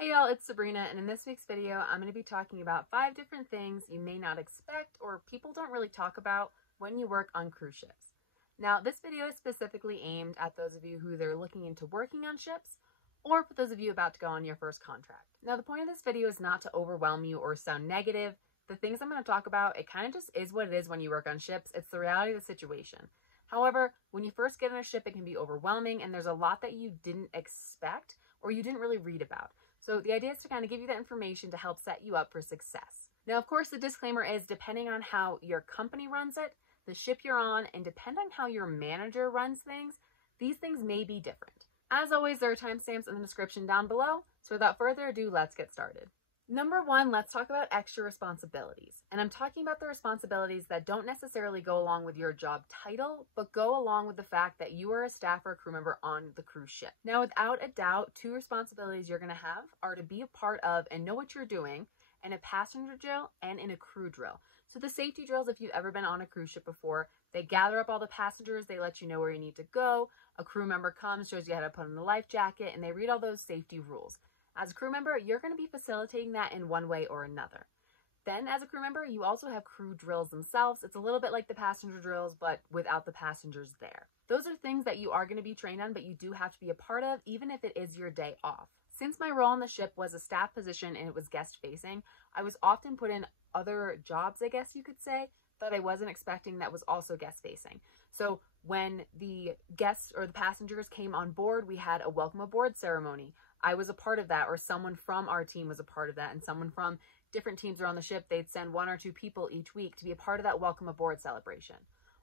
Hey y'all, it's Sabrina, and in this week's video, I'm going to be talking about 5 different things you may not expect or people don't really talk about when you work on cruise ships. Now, this video is specifically aimed at those of you who are looking into working on ships, or for those of you about to go on your first contract. Now, the point of this video is not to overwhelm you or sound negative. The things I'm going to talk about, it kind of just is what it is when you work on ships. It's the reality of the situation. However, when you first get on a ship, it can be overwhelming, and there's a lot that you didn't expect or you didn't really read about. So the idea is to kind of give you that information to help set you up for success. Now, of course, the disclaimer is depending on how your company runs it, the ship you're on, and depending on how your manager runs things, these things may be different. As always, there are timestamps in the description down below. So without further ado, let's get started. Number 1, let's talk about extra responsibilities. And I'm talking about the responsibilities that don't necessarily go along with your job title, but go along with the fact that you are a staff or a crew member on the cruise ship. Now, without a doubt, 2 responsibilities you're going to have are to be a part of and know what you're doing in a passenger drill and in a crew drill. So the safety drills, if you've ever been on a cruise ship before, they gather up all the passengers, they let you know where you need to go, a crew member comes, shows you how to put on the life jacket, and they read all those safety rules. As a crew member, you're going to be facilitating that in one way or another. Then, as a crew member, you also have crew drills themselves. It's a little bit like the passenger drills, but without the passengers there. Those are things that you are going to be trained on, but you do have to be a part of, even if it is your day off. Since my role on the ship was a staff position and it was guest-facing, I was often put in other jobs, I guess you could say, that I wasn't expecting that was also guest-facing. So when the guests or the passengers came on board, we had a welcome aboard ceremony. I was a part of that, or someone from our team was a part of that, and someone from different teams around the ship, they'd send 1 or 2 people each week to be a part of that welcome aboard celebration.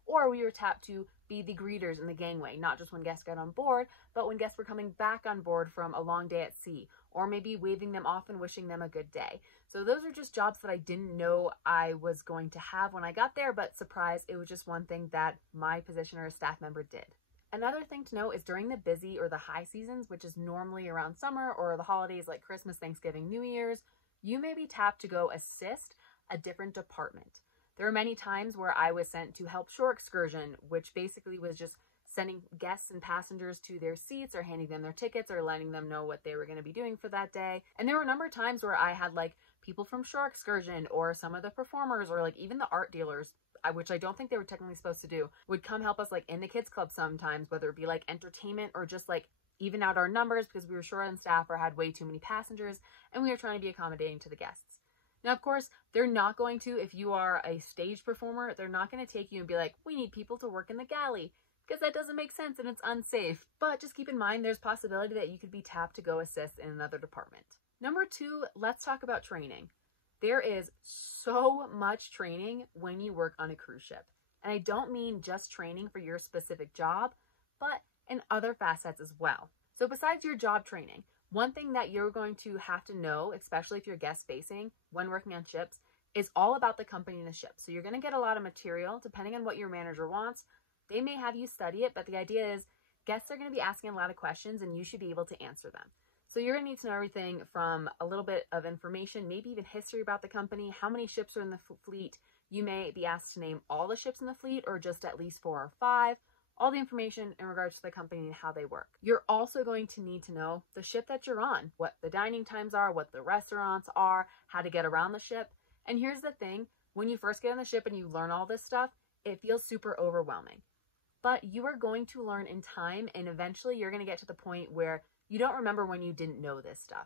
Or we were tapped to be the greeters in the gangway, not just when guests got on board, but when guests were coming back on board from a long day at sea, or maybe waving them off and wishing them a good day. So those are just jobs that I didn't know I was going to have when I got there, but surprise, it was just one thing that my position or a staff member did. Another thing to know is during the busy or the high seasons, which is normally around summer or the holidays like Christmas, Thanksgiving, New Year's, you may be tapped to go assist a different department. There are many times where I was sent to help shore excursion, which basically was just sending guests and passengers to their seats or handing them their tickets or letting them know what they were going to be doing for that day. And there were a number of times where I had like people from shore excursion or some of the performers or like even the art dealers, which I don't think they were technically supposed to do, would come help us like in the kids club sometimes, whether it be like entertainment or just like even out our numbers because we were short on staff or had way too many passengers and we were trying to be accommodating to the guests. Now, of course, they're not going to, if you are a stage performer, they're not going to take you and be like, we need people to work in the galley, because that doesn't make sense and it's unsafe. But just keep in mind, there's possibility that you could be tapped to go assist in another department. Number 2, let's talk about training. There is so much training when you work on a cruise ship. And I don't mean just training for your specific job, but in other facets as well. So besides your job training, one thing that you're going to have to know, especially if you're guest facing when working on ships, is all about the company and the ship. So you're going to get a lot of material depending on what your manager wants. They may have you study it, but the idea is guests are going to be asking a lot of questions and you should be able to answer them. So you're going to need to know everything from a little bit of information, maybe even history about the company, how many ships are in the fleet. You may be asked to name all the ships in the fleet or just at least 4 or 5. All the information in regards to the company and how they work. You're also going to need to know the ship that you're on, what the dining times are, what the restaurants are, how to get around the ship. And here's the thing, when you first get on the ship and you learn all this stuff, it feels super overwhelming. But you are going to learn in time, and eventually you're going to get to the point where you don't remember when you didn't know this stuff.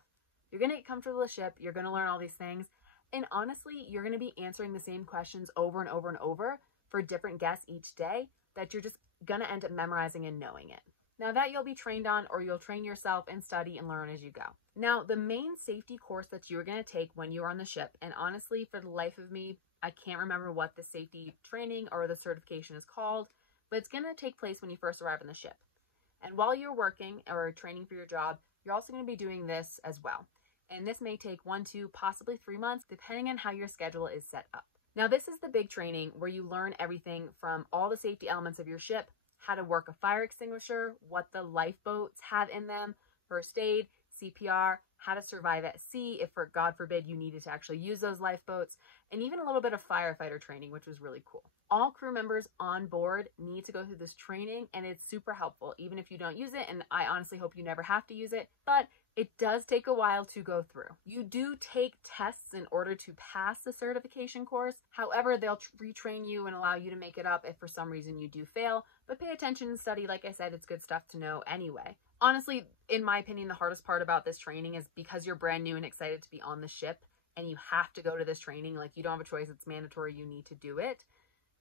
You're going to get comfortable with the ship, you're going to learn all these things, and honestly, you're going to be answering the same questions over and over and over for different guests each day that you're just going to end up memorizing and knowing it. Now that you'll be trained on, or you'll train yourself and study and learn as you go. Now, the main safety course that you're going to take when you're on the ship, and honestly, for the life of me, I can't remember what the safety training or the certification is called, but it's going to take place when you first arrive on the ship. And while you're working or training for your job, you're also going to be doing this as well. And this may take 1 to possibly 3 months, depending on how your schedule is set up. Now, this is the big training where you learn everything from all the safety elements of your ship, how to work a fire extinguisher, what the lifeboats have in them, first aid, CPR, how to survive at sea if, for God forbid, you needed to actually use those lifeboats, and even a little bit of firefighter training, which was really cool. All crew members on board need to go through this training, and it's super helpful, even if you don't use it, and I honestly hope you never have to use it, but It does take a while to go through. You do take tests in order to pass the certification course. However, they'll retrain you and allow you to make it up if for some reason you do fail. But pay attention and study. Like I said, it's good stuff to know anyway. Honestly, in my opinion, the hardest part about this training is because you're brand new and excited to be on the ship and you have to go to this training. Like, you don't have a choice. It's mandatory. You need to do it.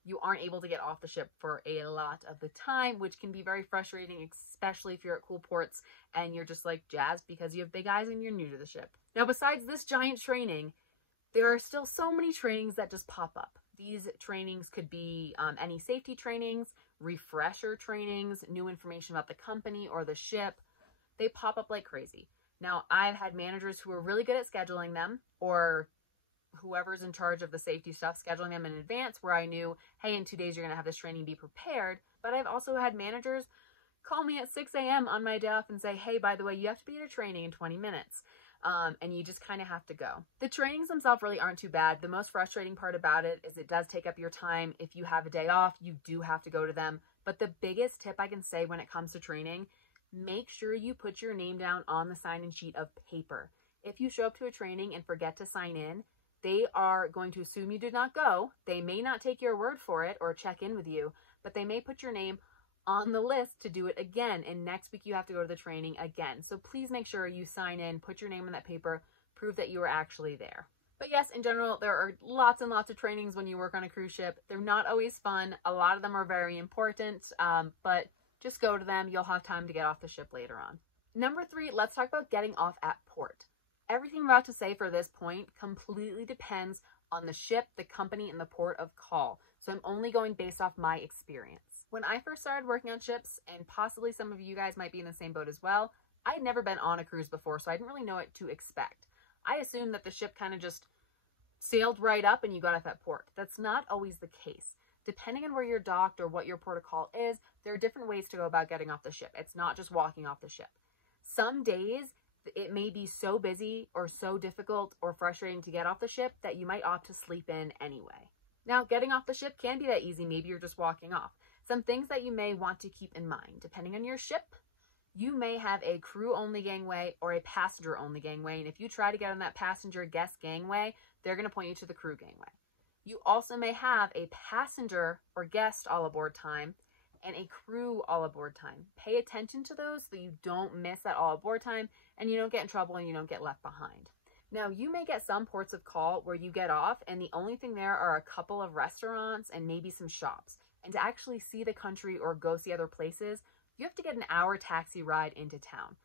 You aren't able to get off the ship for a lot of the time, which can be very frustrating, especially if you're at cool ports and you're just like jazzed because you have big eyes and you're new to the ship. Now, besides this giant training, there are still so many trainings that just pop up. These trainings could be any safety trainings, refresher trainings, new information about the company or the ship. They pop up like crazy. Now, I've had managers who are really good at scheduling them, or whoever's in charge of the safety stuff, scheduling them in advance, where I knew, hey, in 2 days you're going to have this training, be prepared. But I've also had managers call me at 6 a.m. on my day off and say, hey, by the way, you have to be at a training in 20 minutes. And you just kind of have to go. The trainings themselves really aren't too bad. The most frustrating part about it is it does take up your time. If you have a day off, you do have to go to them. But the biggest tip I can say when it comes to training, make sure you put your name down on the sign-in sheet of paper. If you show up to a training and forget to sign in, they are going to assume you did not go. They may not take your word for it or check in with you, but they may put your name on the list to do it again. And next week you have to go to the training again. So please make sure you sign in, put your name on that paper, prove that you were actually there. But yes, in general, there are lots and lots of trainings when you work on a cruise ship. They're not always fun. A lot of them are very important, but just go to them. You'll have time to get off the ship later on. Number 3, let's talk about getting off at port. Everything I'm about to say for this point completely depends on the ship, the company, and the port of call. So I'm only going based off my experience. When I first started working on ships, and possibly some of you guys might be in the same boat as well, I had never been on a cruise before, so I didn't really know what to expect. I assumed that the ship kind of just sailed right up and you got off at port. That's not always the case. Depending on where you're docked or what your port of call is, there are different ways to go about getting off the ship. It's not just walking off the ship. Some days, it may be so busy or so difficult or frustrating to get off the ship that you might opt to sleep in anyway. Now, getting off the ship can be that easy. Maybe you're just walking off. Some things that you may want to keep in mind. Depending on your ship, you may have a crew-only gangway or a passenger-only gangway. And if you try to get on that passenger guest gangway, they're going to point you to the crew gangway. You also may have a passenger or guest all-aboard time and a crew all-aboard time. Pay attention to those so you don't miss that all-aboard time and you don't get in trouble and you don't get left behind. Now, you may get some ports of call where you get off and the only thing there are a couple of restaurants and maybe some shops. And to actually see the country or go see other places, you have to get an hour taxi ride into town.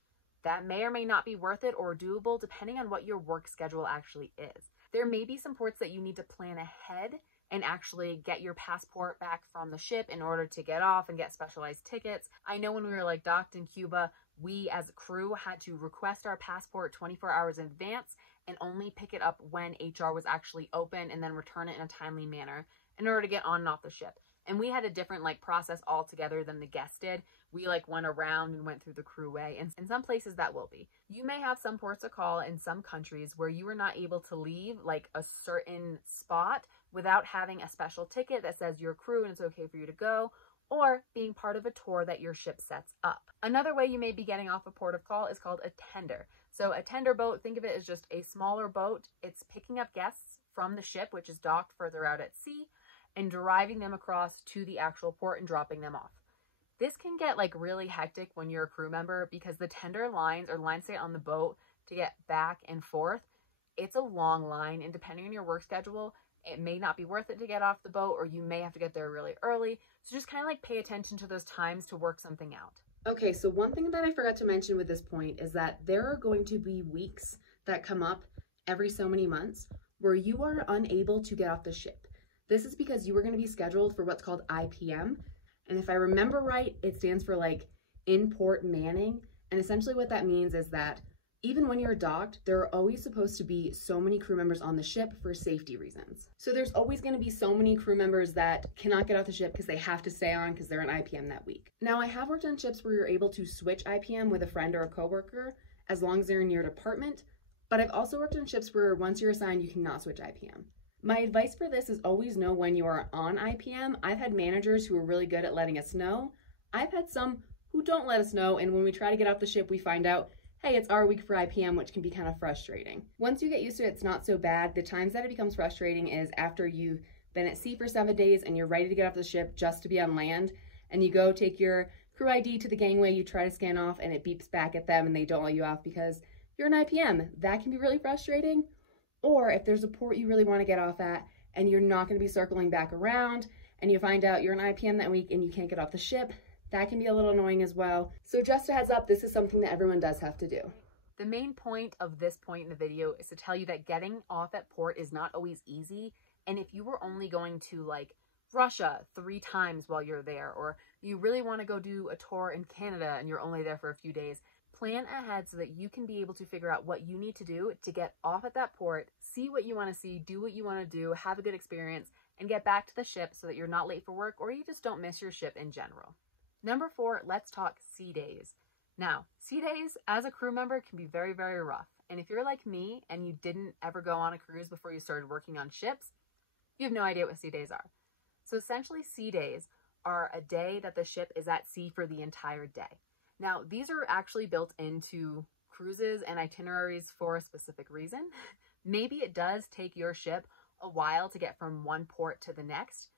That may or may not be worth it or doable depending on what your work schedule actually is. There may be some ports that you need to plan ahead and actually get your passport back from the ship in order to get off and get specialized tickets. I know when we were docked in Cuba, we as a crew had to request our passport 24 hours in advance and only pick it up when HR was actually open and then return it in a timely manner in order to get on and off the ship. And we had a different process altogether than the guests did. We went around and went through the crew way, and in some places that will be. You may have some ports of call in some countries where you are not able to leave a certain spot without having a special ticket that says you're crew and it's okay for you to go, or being part of a tour that your ship sets up. Another way you may be getting off a port of call is called a tender. So a tender boat, think of it as just a smaller boat. It's picking up guests from the ship, which is docked further out at sea, and driving them across to the actual port and dropping them off. This can get really hectic when you're a crew member because the tender lines or lines stay on the boat to get back and forth. It's a long line, and depending on your work schedule, it may not be worth it to get off the boat, or you may have to get there really early. So just pay attention to those times to work something out. Okay, so one thing that I forgot to mention with this point is that there are going to be weeks that come up every so many months where you are unable to get off the ship. This is because you are going to be scheduled for what's called IPM. And if I remember right, it stands for in-port manning. And essentially what that means is that even when you're docked, there are always supposed to be so many crew members on the ship for safety reasons. So there's always going to be so many crew members that cannot get off the ship because they have to stay on because they're on IPM that week. Now, I have worked on ships where you're able to switch IPM with a friend or a coworker as long as they're in your department. But I've also worked on ships where once you're assigned, you cannot switch IPM. My advice for this is always know when you are on IPM. I've had managers who are really good at letting us know. I've had some who don't let us know, and when we try to get off the ship, we find out, hey, it's our week for IPM, which can be kind of frustrating. Once you get used to it, it's not so bad. The times that it becomes frustrating is after you've been at sea for 7 days and you're ready to get off the ship just to be on land, and you go take your crew ID to the gangway, you try to scan off, and it beeps back at them and they don't let you off because you're an IPM. That can be really frustrating. Or if there's a port you really want to get off at and you're not going to be circling back around and you find out you're an IPM that week and you can't get off the ship, that can be a little annoying as well. So just a heads up, this is something that everyone does have to do. The main point of this point in the video is to tell you that getting off at port is not always easy. And if you were only going to like Russia 3 times while you're there, or you really want to go do a tour in Canada and you're only there for a few days, plan ahead so that you can be able to figure out what you need to do to get off at that port, see what you want to see, do what you want to do, have a good experience, and get back to the ship so that you're not late for work or you just don't miss your ship in general. Number 4, let's talk sea days. Now, sea days as a crew member can be very, very rough. And if you're like me and you didn't ever go on a cruise before you started working on ships, you have no idea what sea days are. So essentially, sea days are a day that the ship is at sea for the entire day. Now, these are actually built into cruises and itineraries for a specific reason. Maybe it does take your ship a while to get from one port to the next.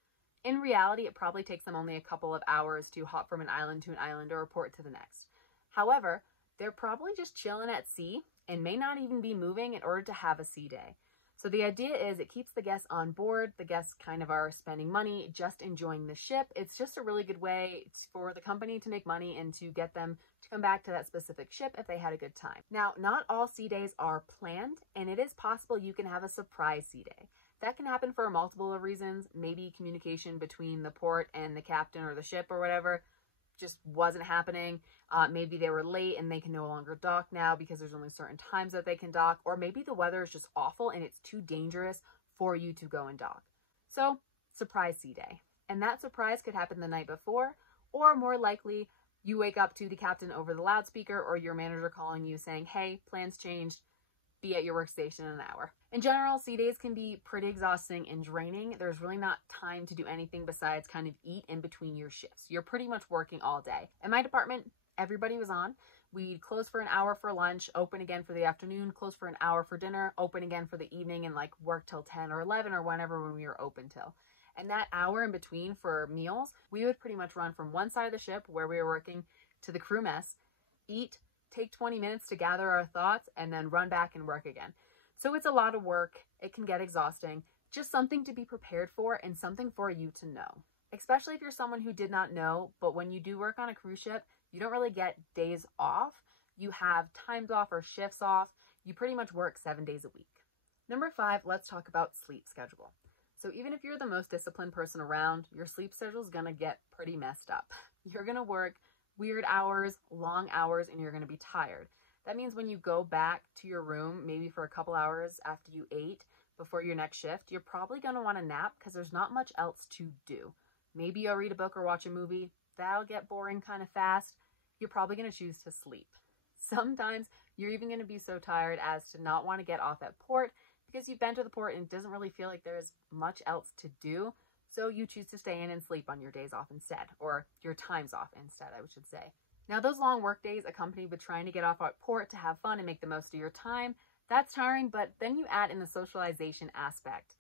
In reality, it probably takes them only a couple of hours to hop from an island to an island or a port to the next. However, they're probably just chilling at sea and may not even be moving in order to have a sea day. So the idea is it keeps the guests on board. The guests kind of are spending money, just enjoying the ship. It's just a really good way for the company to make money and to get them to come back to that specific ship if they had a good time. Now, not all sea days are planned, and it is possible you can have a surprise sea day. That can happen for multiple reasons. Maybe communication between the port and the captain or the ship or whatever just wasn't happening. Maybe they were late and they can no longer dock now because there's only certain times that they can dock. Or maybe the weather is just awful and it's too dangerous for you to go and dock. So, surprise sea day. And that surprise could happen the night before, or more likely, you wake up to the captain over the loudspeaker or your manager calling you saying, hey, plans changed. Be at your workstation in an hour. In general, sea days can be pretty exhausting and draining. There's really not time to do anything besides kind of eat in between your shifts. You're pretty much working all day. In my department, everybody was on. We'd close for an hour for lunch, open again for the afternoon, close for an hour for dinner, open again for the evening, and like work till 10 or 11 or whenever when we were open till. And that hour in between for meals, we would pretty much run from one side of the ship where we were working to the crew mess, eat, take 20 minutes to gather our thoughts, and then run back and work again. So it's a lot of work. It can get exhausting. Just something to be prepared for and something for you to know. Especially if you're someone who did not know, but when you do work on a cruise ship, you don't really get days off. You have times off or shifts off. You pretty much work 7 days a week. Number 5, let's talk about sleep schedule. So even if you're the most disciplined person around, your sleep schedule is going to get pretty messed up. You're going to work weird hours, long hours, and you're going to be tired. That means when you go back to your room, maybe for a couple hours after you ate, before your next shift, you're probably going to want to nap because there's not much else to do. Maybe you'll read a book or watch a movie. That'll get boring kind of fast. You're probably going to choose to sleep. Sometimes you're even going to be so tired as to not want to get off at port because you've been to the port and it doesn't really feel like there's much else to do. So you choose to stay in and sleep on your days off instead, or your times off instead, I should say. Now, those long work days accompanied with trying to get off at port to have fun and make the most of your time, that's tiring, but then you add in the socialization aspect.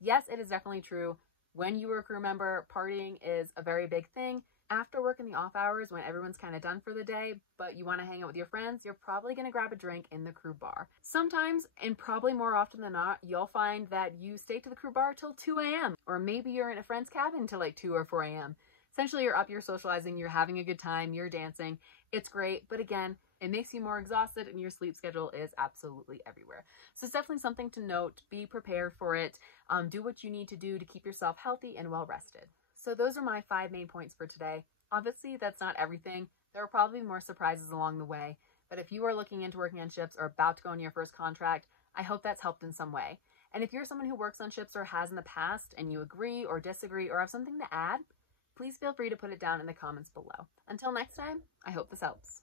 Yes, it is definitely true. When you were a crew member, partying is a very big thing. After work in the off hours, when everyone's kind of done for the day, but you want to hang out with your friends, you're probably going to grab a drink in the crew bar. Sometimes, and probably more often than not, you'll find that you stay to the crew bar till 2 a.m. Or maybe you're in a friend's cabin till like 2 or 4 a.m. Essentially, you're up, you're socializing, you're having a good time, you're dancing. It's great, but again, it makes you more exhausted and your sleep schedule is absolutely everywhere. So it's definitely something to note. Be prepared for it. Do what you need to do to keep yourself healthy and well rested. So those are my 5 main points for today. Obviously, that's not everything. There are probably more surprises along the way. But if you are looking into working on ships or about to go on your first contract, I hope that's helped in some way. And if you're someone who works on ships or has in the past and you agree or disagree or have something to add, please feel free to put it down in the comments below. Until next time, I hope this helps.